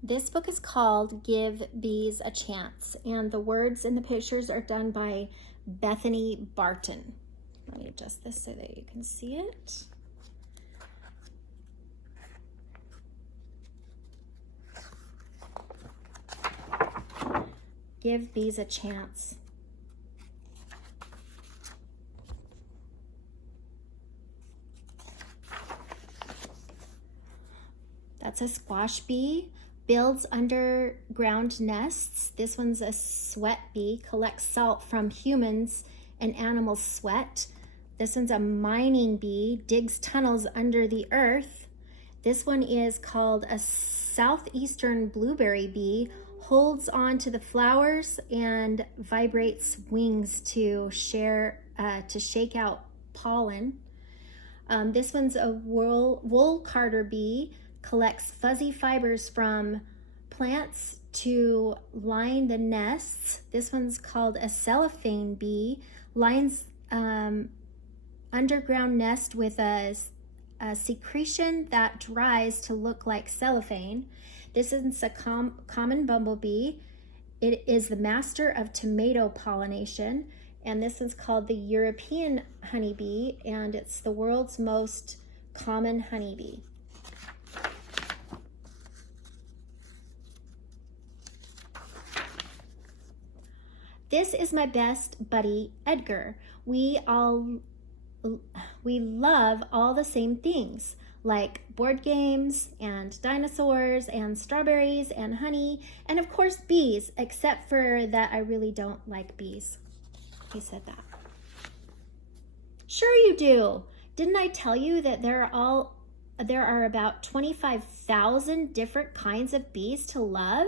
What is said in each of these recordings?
This book is called Give Bees a Chance, and the words in the pictures are done by Bethany Barton. Let me adjust this so that you can see it. Give bees a chance. That's a squash bee. Builds underground nests. This one's a sweat bee. Collects salt from humans and animals' sweat. This one's a mining bee. Digs tunnels under the earth. This one is called a southeastern blueberry bee. Holds on to the flowers and vibrates wings to shake out pollen. This one's a wool carder bee. Collects fuzzy fibers from plants to line the nests. This one's called a cellophane bee. Lines underground nest with a secretion that dries to look like cellophane. This is a common bumblebee. It is the master of tomato pollination. And this one's called the European honeybee, and it's the world's most common honeybee. This is my best buddy, Edgar. We love all the same things, like board games and dinosaurs and strawberries and honey, and of course bees, except for that I really don't like bees. He said that. Sure you do. Didn't I tell you that there are about 25,000 different kinds of bees to love?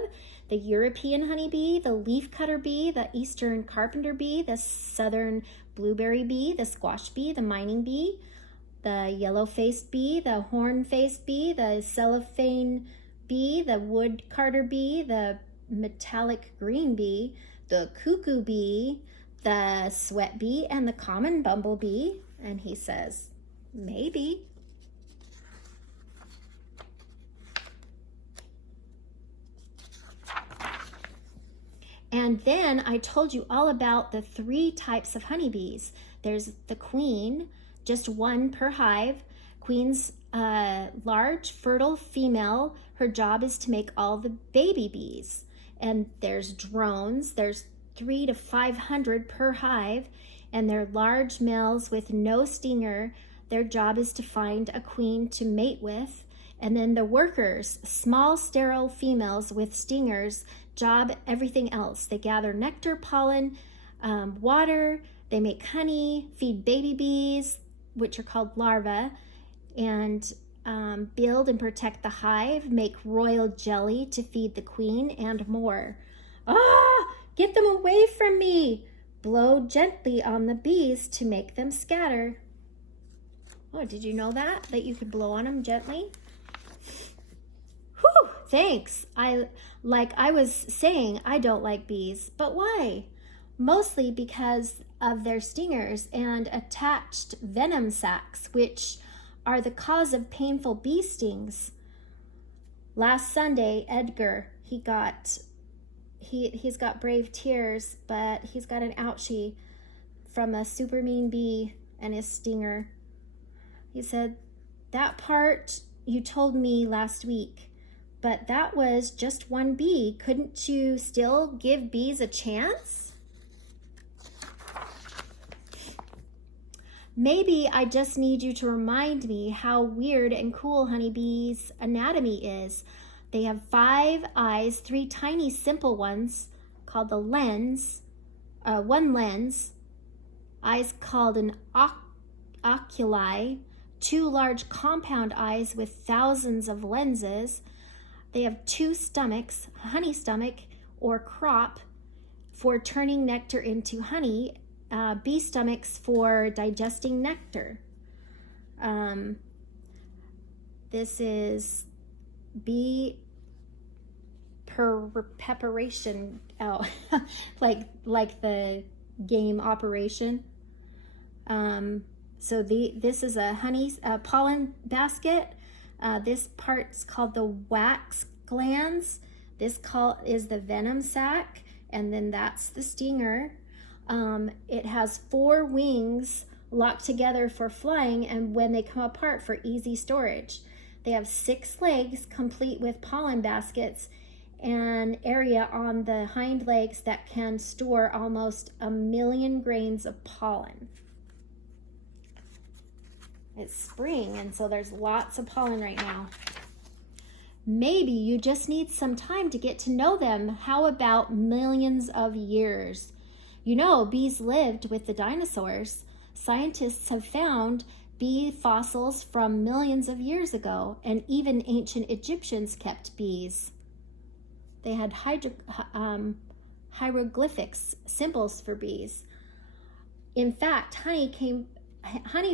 The European honeybee, the leafcutter bee, the eastern carpenter bee, the southern blueberry bee, the squash bee, the mining bee, the yellow-faced bee, the horn-faced bee, the cellophane bee, the wood carder bee, the metallic green bee, the cuckoo bee, the sweat bee, and the common bumblebee. And he says, maybe. And then I told you all about the 3 types of honeybees. There's the queen, just one per hive. Queen's large, fertile female. Her job is to make all the baby bees. And there's drones. There's 300 to 500 per hive. And they're large males with no stinger. Their job is to find a queen to mate with. And then the workers, small sterile females with stingers, job everything else. They gather nectar, pollen, water, they make honey, feed baby bees, which are called larvae, and build and protect the hive, make royal jelly to feed the queen, and more. Get them away from me! Blow gently on the bees to make them scatter. Oh, did you know that you could blow on them gently? Whew, thanks. Like I was saying, I don't like bees, but why? Mostly because of their stingers and attached venom sacs, which are the cause of painful bee stings. Last Sunday, Edgar, he's got brave tears, but he's got an ouchie from a super mean bee and his stinger. He said, that part you told me last week, but that was just one bee. Couldn't you still give bees a chance? Maybe I just need you to remind me how weird and cool honeybees' anatomy is. They have 5 eyes, 3 tiny simple ones called the lens, one lens, eyes called an oculi, 2 large compound eyes with thousands of lenses. They have 2 stomachs, honey stomach or crop for turning nectar into honey, bee stomachs for digesting nectar. This is bee preparation, like the game Operation. So this is a pollen basket. This part's called the wax glands. This is the venom sac, and then that's the stinger. It has 4 wings locked together for flying, and when they come apart for easy storage. They have 6 legs complete with pollen baskets, an area on the hind legs that can store almost 1 million grains of pollen. It's spring, and so there's lots of pollen right now. Maybe you just need some time to get to know them. How about millions of years? You know, bees lived with the dinosaurs. Scientists have found bee fossils from millions of years ago, and even ancient Egyptians kept bees. They had hieroglyphics, symbols for bees. In fact, honey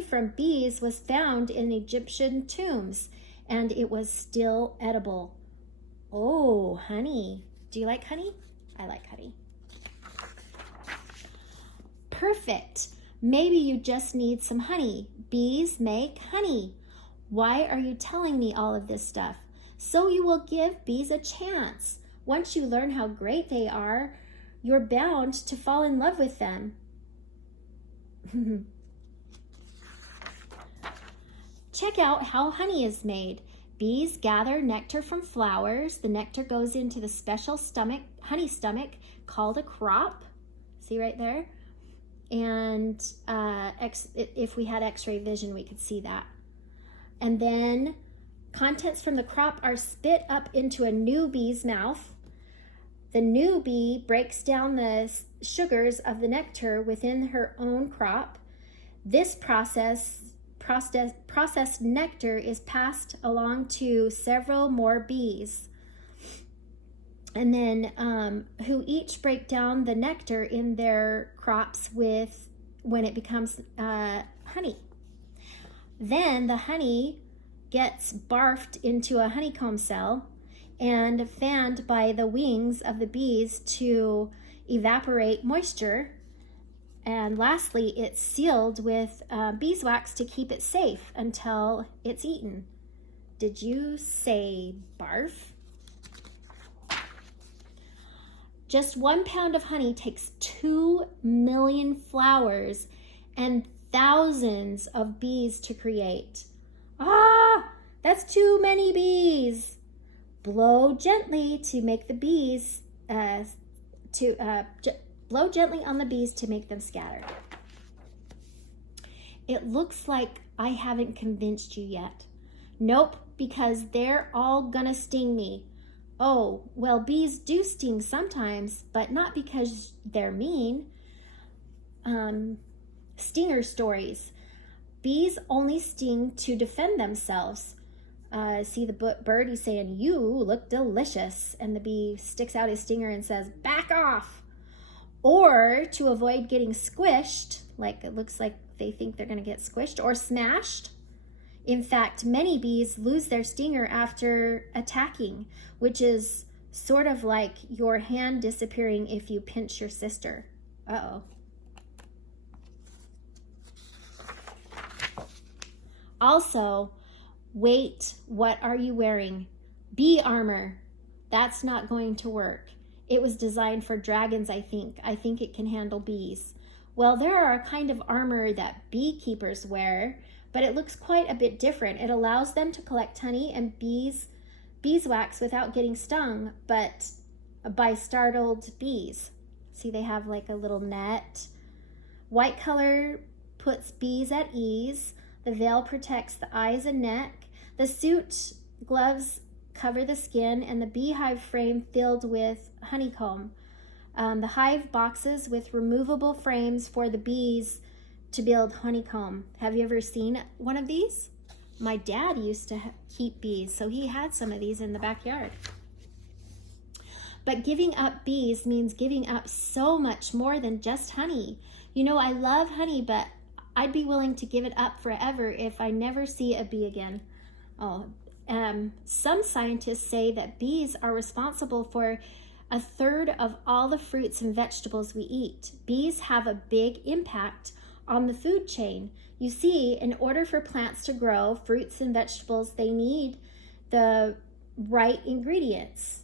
from bees was found in Egyptian tombs, and it was still edible. Oh, honey. Do you like honey? I like honey. Perfect. Maybe you just need some honey. Bees make honey. Why are you telling me all of this stuff? So you will give bees a chance. Once you learn how great they are, you're bound to fall in love with them. Check out how honey is made. Bees gather nectar from flowers. The nectar goes into the special honey stomach called a crop. See right there? And if we had x-ray vision, we could see that. And then contents from the crop are spit up into a new bee's mouth. The new bee breaks down the sugars of the nectar within her own crop. This processed nectar is passed along to several more bees, and then who each break down the nectar in their crops when it becomes honey. Then the honey gets barfed into a honeycomb cell and fanned by the wings of the bees to evaporate moisture. And lastly, it's sealed with beeswax to keep it safe until it's eaten. Did you say barf? Just 1 pound of honey takes 2 million flowers and thousands of bees to create. Ah, that's too many bees. Blow gently to make the bees blow gently on the bees to make them scatter. It looks like I haven't convinced you yet. Nope, because they're all gonna sting me. Oh, well, bees do sting sometimes, but not because they're mean. Stinger stories. Bees only sting to defend themselves. See the bird, he's saying, "You look delicious," and the bee sticks out his stinger and says, "Back off." Or to avoid getting squished, like it looks like they think they're going to get squished or smashed. In fact, many bees lose their stinger after attacking, which is sort of like your hand disappearing if you pinch your sister. Uh-oh. Also, wait, what are you wearing? Bee armor. That's not going to work. It was designed for dragons, I think. I think it can handle bees. Well, there are a kind of armor that beekeepers wear, but it looks quite a bit different. It allows them to collect honey and beeswax without getting stung, but by startled bees. See, they have like a little net. White color puts bees at ease. The veil protects the eyes and neck. The suit, gloves cover the skin, and the beehive frame filled with honeycomb. The hive boxes with removable frames for the bees to build honeycomb. Have you ever seen one of these? My dad used to keep bees, so he had some of these in the backyard. But giving up bees means giving up so much more than just honey. You know, I love honey, but I'd be willing to give it up forever if I never see a bee again. Some scientists say that bees are responsible for 1/3 of all the fruits and vegetables we eat. Bees have a big impact on the food chain. You see, in order for plants to grow fruits and vegetables, they need the right ingredients.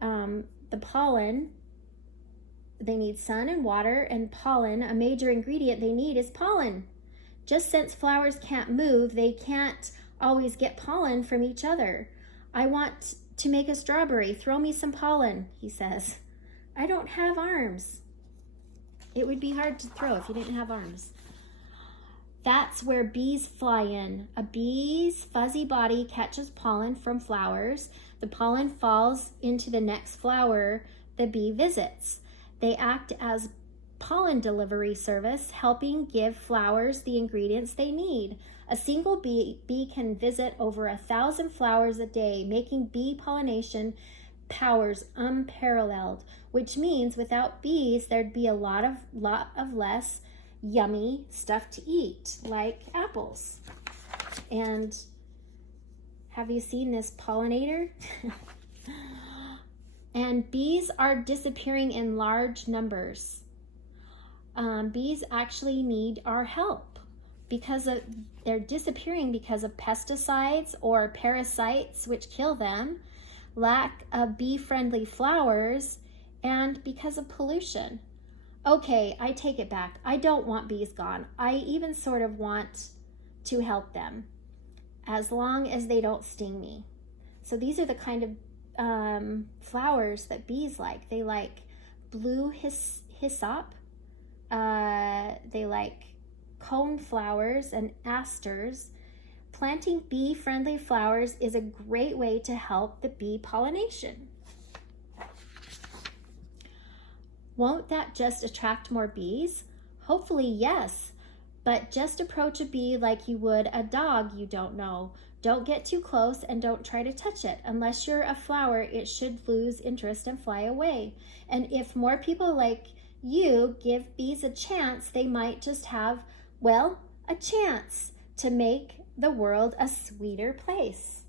The pollen, they need sun and water, and pollen, a major ingredient they need is pollen. Just since flowers can't move, they can't always get pollen from each other. I want to make a strawberry. Throw me some pollen, he says. I don't have arms. It would be hard to throw if you didn't have arms. That's where bees fly in. A bee's fuzzy body catches pollen from flowers. The pollen falls into the next flower the bee visits. They act as pollen delivery service, helping give flowers the ingredients they need. A single bee can visit over 1,000 flowers a day, making bee pollination powers unparalleled, which means without bees, there'd be a lot of less yummy stuff to eat, like apples. And have you seen this pollinator? And bees are disappearing in large numbers. Bees actually need our help because they're disappearing because of pesticides or parasites which kill them, lack of bee-friendly flowers, and because of pollution. Okay, I take it back. I don't want bees gone. I even sort of want to help them as long as they don't sting me. So these are the kind of flowers that bees like. They like blue hyssop. They like cone flowers and asters. Planting bee-friendly flowers is a great way to help the bee pollination. Won't that just attract more bees? Hopefully, yes. But just approach a bee like you would a dog you don't know. Don't get too close and don't try to touch it. Unless you're a flower, it should lose interest and fly away. And if more people like you give bees a chance, they might just have, well, a chance to make the world a sweeter place.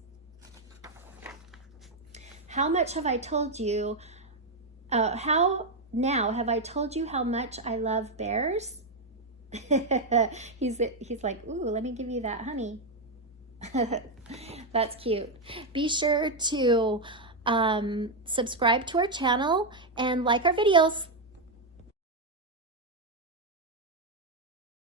How much have I told you? Now have I told you how much I love bears? He's like, ooh, let me give you that honey. That's cute. Be sure to subscribe to our channel and like our videos.